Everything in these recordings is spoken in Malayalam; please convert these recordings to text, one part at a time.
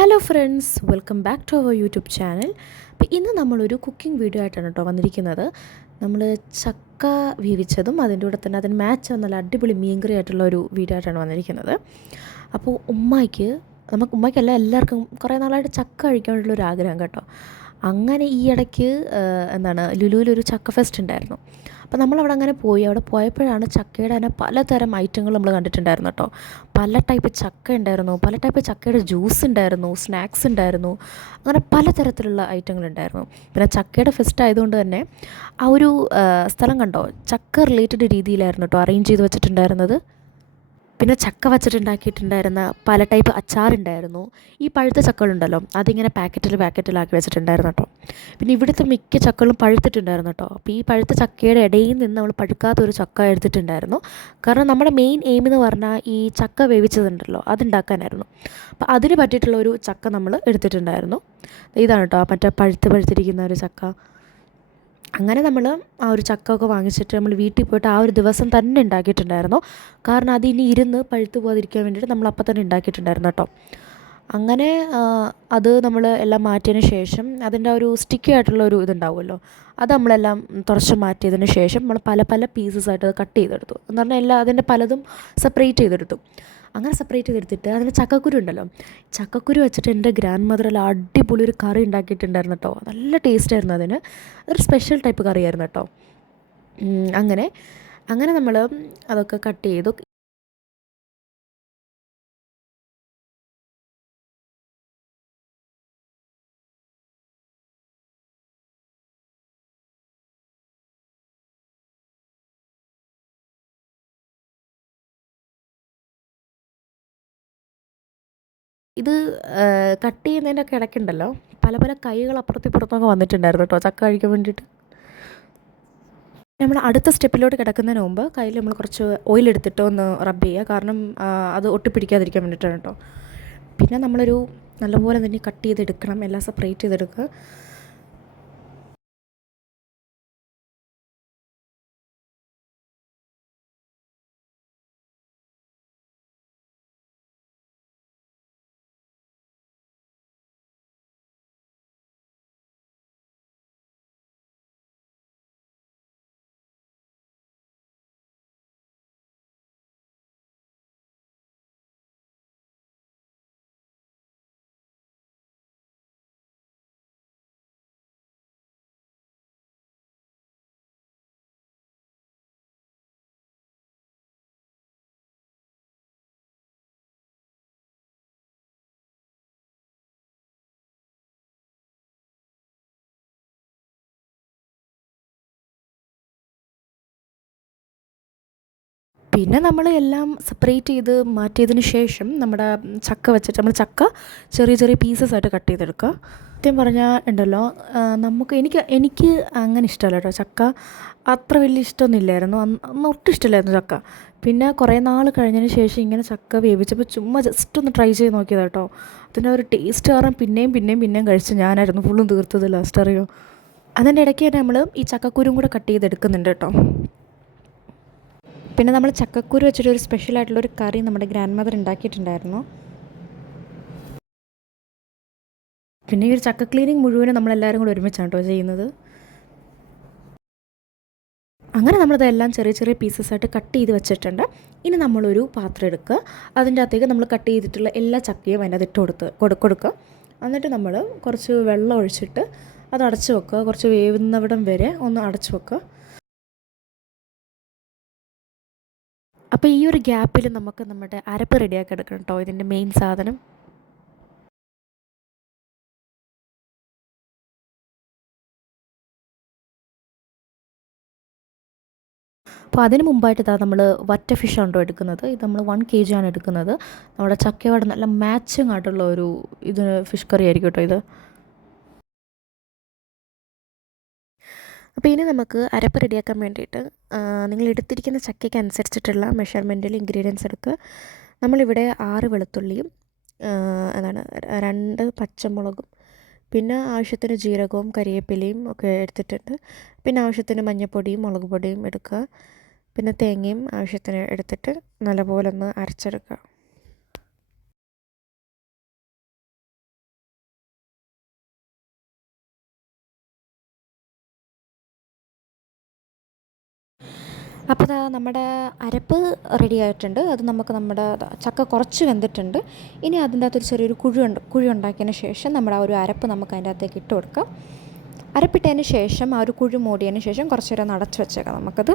Hello friends welcome back to our YouTube channel അപ്പോൾ ഇന്ന് നമ്മളൊരു കുക്കിംഗ് വീഡിയോ ആയിട്ടാണ് കേട്ടോ വന്നിരിക്കുന്നത്. നമ്മൾ ചക്ക വീവിച്ചതും അതിന്റെ കൂടെ തന്നെ അതിന് മാച്ച് നല്ല അടിപൊളി മീൻകറി ആയിട്ടുള്ള ഒരു വീഡിയോ ആയിട്ടാണ് വന്നിരിക്കുന്നത്. അപ്പോൾ ഉമ്മയ്ക്ക് നമുക്ക് ഉമ്മയ്ക്കല്ല എല്ലാവർക്കും കുറേ നാളായിട്ട് ചക്ക കഴിക്കാനുള്ള ഒരു ആഗ്രഹം കേട്ടോ. അങ്ങനെ ഈ ഇടയ്ക്ക് എന്താണ് ലുലുവിലൊരു ചക്ക ഫെസ്റ്റ് ഉണ്ടായിരുന്നു. അപ്പോൾ നമ്മളവിടെ അങ്ങനെ പോയി. അവിടെ പോയപ്പോഴാണ് ചക്കയുടെ തന്നെ പലതരം ഐറ്റങ്ങൾ നമ്മൾ കണ്ടിട്ടുണ്ടായിരുന്നു കേട്ടോ. പല ടൈപ്പ് ചക്ക ഉണ്ടായിരുന്നു. പല ടൈപ്പ് ചക്കയുടെ ജ്യൂസ് ഉണ്ടായിരുന്നു. സ്നാക്സ് ഉണ്ടായിരുന്നു. അങ്ങനെ പലതരത്തിലുള്ള ഐറ്റങ്ങൾ ഉണ്ടായിരുന്നു. പിന്നെ ചക്കയുടെ ഫെസ്റ്റ് ആയതുകൊണ്ട് തന്നെ ആ ഒരു സ്ഥലം കണ്ടോ? ചക്ക റിലേറ്റഡ് രീതിയിലായിരുന്നു കേട്ടോ അറേഞ്ച് ചെയ്ത് വെച്ചിട്ടുണ്ടായിരുന്നത്. പിന്നെ ചക്ക വച്ചിട്ടുണ്ടാക്കിയിട്ടുണ്ടായിരുന്ന പല ടൈപ്പ് അച്ചാറുണ്ടായിരുന്നു. ഈ പഴുത്ത ചക്കകളുണ്ടല്ലോ അതിങ്ങനെ പാക്കറ്റിൽ പാക്കറ്റിലാക്കി വെച്ചിട്ടുണ്ടായിരുന്നു കേട്ടോ പിന്നെ ഇവിടുത്തെ മിക്ക ചക്കകളും പഴുത്തിട്ടുണ്ടായിരുന്നു കേട്ടോ അപ്പോൾ ഈ പഴുത്ത ചക്കയുടെ ഇടയിൽ നിന്ന് നമ്മൾ പഴുക്കാത്ത ഒരു ചക്ക എടുത്തിട്ടുണ്ടായിരുന്നു. കാരണം നമ്മുടെ മെയിൻ എയിം എന്ന് പറഞ്ഞാൽ ഈ ചക്ക വേവിച്ചതുണ്ടല്ലോ അതുണ്ടാക്കാനായിരുന്നു. അപ്പോൾ അതിന് പറ്റിയിട്ടുള്ള ഒരു ചക്ക നമ്മൾ എടുത്തിട്ടുണ്ടായിരുന്നു. ഇതാണ് കേട്ടോ മറ്റേ പഴുത്ത് പഴുത്തിരിക്കുന്ന ഒരു ചക്ക. അങ്ങനെ നമ്മൾ ആ ഒരു ചക്ക ഒക്കെ വാങ്ങിച്ചിട്ട് നമ്മൾ വീട്ടിൽ പോയിട്ട് ആ ഒരു ദിവസം തന്നെ ഉണ്ടാക്കിയിട്ടുണ്ടായിരുന്നു. കാരണം അത് ഇനി ഇരുന്ന് പഴുത്ത് പോകാതിരിക്കാൻ വേണ്ടിയിട്ട് നമ്മൾ അപ്പം തന്നെ ഉണ്ടാക്കിയിട്ടുണ്ടായിരുന്നു കേട്ടോ. അങ്ങനെ അത് നമ്മൾ എല്ലാം മാറ്റിയതിന് ശേഷം അതിന്റെ ഒരു സ്റ്റിക്കി ആയിട്ടുള്ള ഒരു ഇതുണ്ടാവുമല്ലോ. അത് നമ്മളെല്ലാം തുറച്ച് മാറ്റിയതിന് ശേഷം നമ്മൾ പല പല പീസസ് ആയിട്ട് കട്ട് ചെയ്തെടുത്തു. എന്ന് പറഞ്ഞാൽ എല്ലാം അതിന്റെ പലതും സെപ്പറേറ്റ് ചെയ്തെടുത്തു. അങ്ങനെ സെപ്പറേറ്റ് ചെയ്തെടുത്തിട്ട് അതിന് ചക്കക്കുരു ഉണ്ടല്ലോ. ചക്കക്കുരു വെച്ചിട്ട് എന്റെ ഗ്രാൻഡ് മദറിൽ അടിപൊളി ഒരു കറി ഉണ്ടാക്കിയിട്ടുണ്ടായിരുന്നു കേട്ടോ നല്ല ടേസ്റ്റ് ആയിരുന്നു അതിന്. അതൊരു സ്പെഷ്യൽ ടൈപ്പ് കറിയായിരുന്നു കേട്ടോ അങ്ങനെ. അങ്ങനെ നമ്മൾ അതൊക്കെ കട്ട് ചെയ്തു. ഇത് കട്ട് ചെയ്യുന്നതിന്റെ ഒക്കെ ഇടയ്ക്കുണ്ടല്ലോ. പല പല കൈകൾ അപ്പുറത്തും ഇപ്പുറത്തൊക്കെ വന്നിട്ടുണ്ടായിരുന്നു കേട്ടോ. ചക്ക കഴിക്കാൻ വേണ്ടിയിട്ട്. നമ്മൾ അടുത്ത സ്റ്റെപ്പിലോട്ട് കിടക്കുന്നതിന് മുമ്പ് കയ്യിൽ നമ്മൾ കുറച്ച് ഓയിൽ എടുത്തിട്ട് ഒന്ന് റബ്ബ് ചെയ്യുക. കാരണം അത് ഒട്ടിപ്പിടിക്കാതിരിക്കാൻ വേണ്ടിയിട്ടാണ് കേട്ടോ. പിന്നെ നമ്മളൊരു നല്ലപോലെ തന്നെ കട്ട് ചെയ്തെടുക്കണം. എല്ലാം സെപ്പറേറ്റ് ചെയ്തെടുക്കുക. പിന്നെ നമ്മൾ എല്ലാം സെപ്പറേറ്റ് ചെയ്ത് മാറ്റിയതിന് ശേഷം നമ്മുടെ ചക്ക വെച്ചിട്ട് നമ്മൾ ചക്ക ചെറിയ ചെറിയ പീസസ് ആയിട്ട് കട്ട് ചെയ്തെടുക്കുക. സത്യം പറഞ്ഞാൽ ഉണ്ടല്ലോ നമുക്ക് എനിക്ക് എനിക്ക് അങ്ങനെ ഇഷ്ടമല്ല കേട്ടോ. ചക്ക അത്ര വലിയ ഇഷ്ടമൊന്നും ഇല്ലായിരുന്നു. അന്ന് ഒട്ടും ഇഷ്ടമില്ലായിരുന്നു ചക്ക. പിന്നെ കുറേ നാൾ കഴിഞ്ഞതിന് ശേഷം ഇങ്ങനെ ചക്ക വേവിച്ചപ്പോൾ ചുമ്മാ ജസ്റ്റ് ഒന്ന് ട്രൈ ചെയ്ത് നോക്കിയത് കേട്ടോ. അതിന്റെ ഒരു ടേസ്റ്റ് കാരണം പിന്നെയും പിന്നെയും പിന്നെയും കഴിച്ച് ഞാനായിരുന്നു ഫുള്ളും തീർത്തത് ലാസ്റ്റ് അറിയോ? അതിന്റെ ഇടയ്ക്ക് തന്നെ നമ്മൾ ഈ ചക്കക്കുരും കൂടെ കട്ട് ചെയ്തെടുക്കുന്നുണ്ട് കേട്ടോ. പിന്നെ നമ്മൾ ചക്കക്കുരു വെച്ചിട്ട് ഒരു സ്പെഷ്യൽ ആയിട്ടുള്ള ഒരു കറി നമ്മുടെ ഗ്രാൻഡ് മദർ ഉണ്ടാക്കിയിട്ടുണ്ടായിരുന്നു. പിന്നെ ഈ ഒരു ചക്ക ക്ലീനിങ് മുഴുവനും നമ്മളെല്ലാവരും കൂടെ ഒരുമിച്ചാണ് കേട്ടോ ചെയ്യുന്നത്. അങ്ങനെ നമ്മളിതെല്ലാം ചെറിയ ചെറിയ പീസസ് ആയിട്ട് കട്ട് ചെയ്ത് വെച്ചിട്ടുണ്ട്. ഇനി നമ്മളൊരു പാത്രം എടുക്കുക. അതിന്റെ അകത്തേക്ക് നമ്മൾ കട്ട് ചെയ്തിട്ടുള്ള എല്ലാ ചക്കയും അതിന്റെ ഇട്ട് കൊടുത്ത് കൊടുക്കുക. എന്നിട്ട് നമ്മൾ കുറച്ച് വെള്ളം ഒഴിച്ചിട്ട് അത് അടച്ച് വെക്കുക. കുറച്ച് വേവുന്നവിടം വരെ ഒന്ന് അടച്ച് വെക്കുക. അപ്പോൾ ഈ ഒരു ഗ്യാപ്പിൽ നമുക്ക് നമ്മുടെ അരപ്പ് റെഡിയാക്കി എടുക്കണം കേട്ടോ ഇതിന്റെ മെയിൻ സാധനം. അപ്പോൾ അതിന് മുമ്പായിട്ട് ഇതാ നമ്മൾ വറ്റ ഫിഷ് കേട്ടോ എടുക്കുന്നത്. ഇത് നമ്മൾ വൺ കെ ജി ആണ് എടുക്കുന്നത്. നമ്മുടെ ചക്കയോടെ നല്ല മാച്ചിങ് ആയിട്ടുള്ള ഒരു ഇത് ഫിഷ് കറി ആയിരിക്കും കേട്ടോ ഇത്. അപ്പോൾ ഇനി നമുക്ക് അരപ്പ് റെഡിയാക്കാൻ വേണ്ടിയിട്ട് നിങ്ങൾ എടുത്തിരിക്കുന്ന ചക്കയ്ക്ക് അനുസരിച്ചിട്ടുള്ള മെഷർമെന്റിൽ ഇൻഗ്രീഡിയൻസ് എടുക്കുക. നമ്മളിവിടെ ആറ് വെളുത്തുള്ളിയും എന്താണ് രണ്ട് പച്ചമുളകും പിന്നെ ആവശ്യത്തിന് ജീരകവും കരിവേപ്പിലയും ഒക്കെ എടുത്തിട്ടുണ്ട്. പിന്നെ ആവശ്യത്തിന് മഞ്ഞൾപ്പൊടിയും മുളക് പൊടിയും എടുക്കുക. പിന്നെ തേങ്ങയും ആവശ്യത്തിന് എടുത്തിട്ട് നല്ലപോലെ ഒന്ന് അരച്ചെടുക്കുക. അപ്പോൾ നമ്മുടെ അരപ്പ് റെഡി ആയിട്ടുണ്ട്. അത് നമുക്ക് നമ്മുടെ ചക്ക കുറച്ച് വെന്തിട്ടുണ്ട്. ഇനി അതിന്റെ അകത്തൊരു ചെറിയൊരു കുഴി ഉണ്ട് കുഴി ഉണ്ടാക്കിയതിന് ശേഷം നമ്മുടെ ആ ഒരു അരപ്പ് നമുക്ക് അതിന്റെ അകത്തേക്ക് ഇട്ട് കൊടുക്കാം. അരപ്പിട്ടതിന് ശേഷം ആ ഒരു കുഴി മൂടിയതിന് ശേഷം കുറച്ച് നേരം അടച്ചു വെച്ചേക്കാം നമുക്കത്.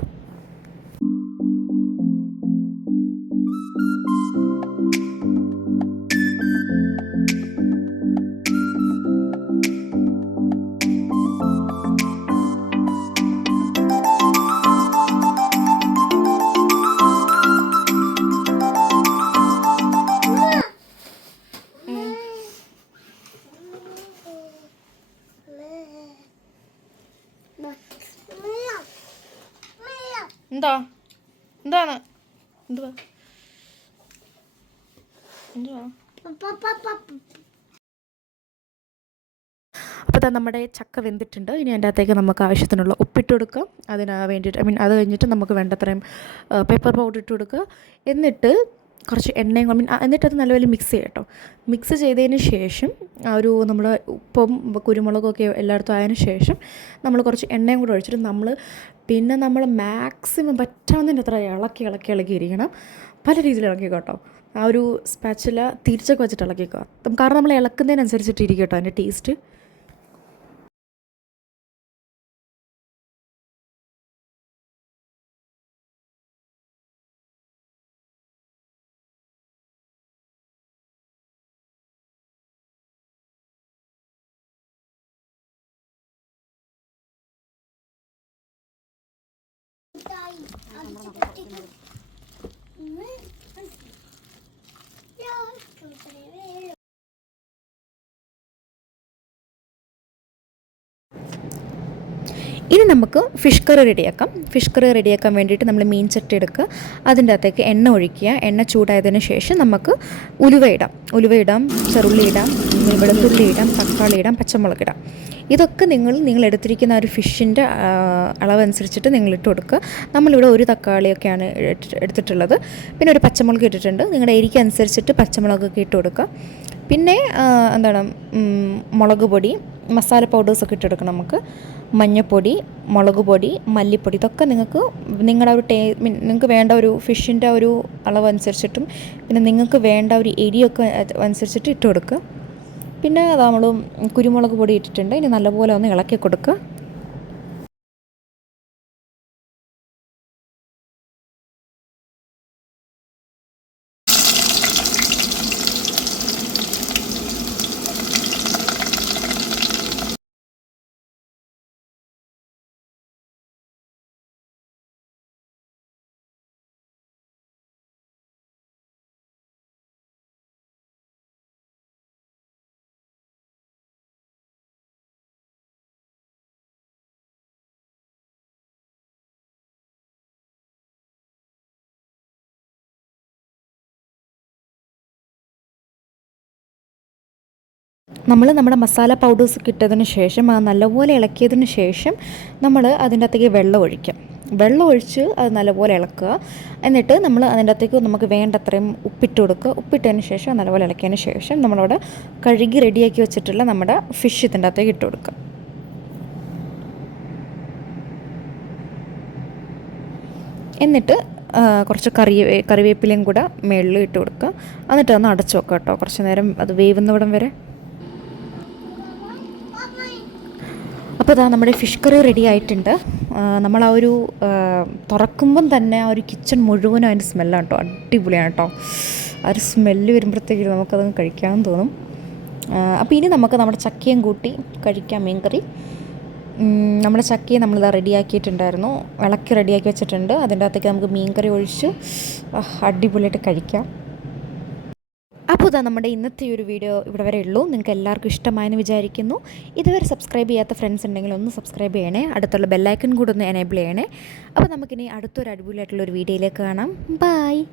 എന്താ? എന്താണ്? എന്തുവാ? എന്തുവാ? അപ്പോൾ ഇതാ നമ്മുടെ ചക്ക വെന്തിട്ടുണ്ട്. ഇനി അതിന്റെ അകത്തേക്ക് നമുക്ക് ആവശ്യത്തിനുള്ള ഉപ്പിട്ട് കൊടുക്കാം. അതിന് വേണ്ടിയിട്ട് ഐ മീൻ അത് കഴിഞ്ഞിട്ട് നമുക്ക് വേണ്ടത്രയും പേപ്പർ പൗഡർ ഇട്ട് കൊടുക്കുക. എന്നിട്ട് കുറച്ച് എണ്ണയും മീൻ എന്നിട്ടത് നല്ലപോലെ മിക്സ് ചെയ്യുക കേട്ടോ മിക്സ് ചെയ്തതിന് ശേഷം ആ ഒരു നമ്മൾ ഉപ്പും കുരുമുളകൊക്കെ എല്ലായിടത്തും ആയതിനു ശേഷം നമ്മൾ കുറച്ച് എണ്ണയും കൂടെ ഒഴിച്ചിട്ട് നമ്മൾ പിന്നെ നമ്മൾ മാക്സിമം പറ്റാവുന്നതിന്റെ അത്ര ഇളക്കി ഇളക്കി ഇളക്കി ഇരിക്കണം. പല രീതിയിൽ ഇളക്കി കേട്ടോ ആ ഒരു സ്പാച്ചില തിരിച്ചൊക്കെ വെച്ചിട്ട് ഇളക്കിക്കോ കാരണം നമ്മൾ ഇളക്കുന്നതിനനുസരിച്ചിട്ട് ഇരിക്കും കേട്ടോ അതിന്റെ ടേസ്റ്റ് ഇനി നമുക്ക് ഫിഷ് കറി റെഡിയാക്കാം. ഫിഷ് കറി റെഡിയാക്കാൻ വേണ്ടിയിട്ട് നമ്മൾ മീൻ ചട്ടി എടുക്കുക. അതിന്റെ അകത്തേക്ക് എണ്ണ ഒഴിക്കുക. എണ്ണ ചൂടായതിനു ശേഷം നമുക്ക് ഉലുവ ഇടാം. ഉലുവ ഇടാം ചെറുള്ളി ഇടാം വെളുത്തുള്ളി ഇടാം തക്കാളി ഇടാം പച്ചമുളക് ഇടാം. ഇതൊക്കെ നിങ്ങൾ നിങ്ങൾ എടുത്തിരിക്കുന്ന ഒരു ഫിഷിന്റെ അളവനുസരിച്ചിട്ട് നിങ്ങൾ ഇട്ട് കൊടുക്കുക. നമ്മളിവിടെ ഒരു തക്കാളിയൊക്കെയാണ് എടുത്തിട്ടുള്ളത്. പിന്നെ ഒരു പച്ചമുളക് ഇട്ടിട്ടുണ്ട്. നിങ്ങളുടെ എരിക്ക് അനുസരിച്ചിട്ട് പച്ചമുളകൊക്കെ ഇട്ട് കൊടുക്കുക. പിന്നെ എന്താണ് മുളക് പൊടി മസാല പൗഡേഴ്സൊക്കെ ഇട്ട് കൊടുക്കണം നമുക്ക്. മഞ്ഞൾപ്പൊടി മുളക് പൊടി മല്ലിപ്പൊടി ഇതൊക്കെ നിങ്ങൾക്ക് നിങ്ങളുടെ ഒരു ടേ നിങ്ങൾക്ക് വേണ്ട ഒരു ഫിഷിന്റെ ഒരു അളവ് അനുസരിച്ചിട്ടും പിന്നെ നിങ്ങൾക്ക് വേണ്ട ഒരു എരിയൊക്കെ അനുസരിച്ചിട്ട് ഇട്ട് കൊടുക്കുക. പിന്നെ നമ്മൾ കുരുമുളക് പൊടി ഇട്ടിട്ടുണ്ട്. ഇനി നല്ലപോലെ ഒന്ന് ഇളക്കി കൊടുക്കുക. നമ്മൾ നമ്മുടെ മസാല പൗഡേഴ്സ് കിട്ടിയതിന് ശേഷം അത് നല്ലപോലെ ഇളക്കിയതിന് ശേഷം നമ്മൾ അതിന്റെ അകത്തേക്ക് വെള്ളം ഒഴിക്കാം. വെള്ളം ഒഴിച്ച് അത് നല്ലപോലെ ഇളക്കുക. എന്നിട്ട് നമ്മൾ അതിന്റെ അകത്തേക്ക് നമുക്ക് വേണ്ടത്രയും ഉപ്പിട്ട് കൊടുക്കുക. ഉപ്പിട്ടതിന് ശേഷം നല്ലപോലെ ഇളക്കിയതിന് ശേഷം നമ്മളവിടെ കഴുകി റെഡിയാക്കി വെച്ചിട്ടുള്ള നമ്മുടെ ഫിഷ് ഇതിന്റെ അകത്തേക്ക് ഇട്ട് കൊടുക്കുക. എന്നിട്ട് കുറച്ച് കറി കറിവേപ്പിലയും കൂടെ മേളിൽ ഇട്ട് കൊടുക്കുക. എന്നിട്ട് ഒന്ന് അടച്ചു വെക്കുക കേട്ടോ. കുറച്ച് നേരം അത് വേവുന്നിടം വരെ. അപ്പോൾ ഇതാ നമ്മുടെ ഫിഷ് കറി റെഡി ആയിട്ടുണ്ട്. നമ്മൾ ആ ഒരു തുറക്കുമ്പം തന്നെ ആ ഒരു കിച്ചൺ മുഴുവനും അതിന്റെ സ്മെല്ലാണ് കേട്ടോ. അടിപൊളിയാണ് കേട്ടോ. ആ ഒരു സ്മെല്ല് വരുമ്പോഴത്തേക്കും നമുക്കത് കഴിക്കാമെന്ന് തോന്നും. അപ്പോൾ ഇനി നമുക്ക് നമ്മുടെ ചക്കയും കൂട്ടി കഴിക്കാം മീൻ കറി. നമ്മുടെ ചക്കയും നമ്മളിത് റെഡിയാക്കിയിട്ടുണ്ടായിരുന്നു വിളക്ക് റെഡിയാക്കി വെച്ചിട്ടുണ്ട്. അതിന്റെ അകത്തേക്ക് നമുക്ക് മീൻ കറി ഒഴിച്ച് അടിപൊളിയായിട്ട് കഴിക്കാം. അപ്പോൾ ഇതാ നമ്മുടെ ഇന്നത്തെ ഒരു വീഡിയോ ഇവിടെ വരെ ഉള്ളൂ. നിങ്ങൾക്ക് എല്ലാവർക്കും ഇഷ്ടമായെന്ന് വിചാരിക്കുന്നു. ഇതുവരെ സബ്സ്ക്രൈബ് ചെയ്യാത്ത ഫ്രണ്ട്സ് ഉണ്ടെങ്കിൽ ഒന്ന് സബ്സ്ക്രൈബ് ചെയ്യണേ. അടുത്തുള്ള ബെല്ലൈക്കൺ കൂടെ ഒന്ന് എനേബിൾ ചെയ്യണേ. അപ്പോൾ നമുക്കിനി അടുത്തൊരു അടിപൊളിയായിട്ടുള്ള ഒരു വീഡിയോയിലേക്ക് കാണാം. ബായ്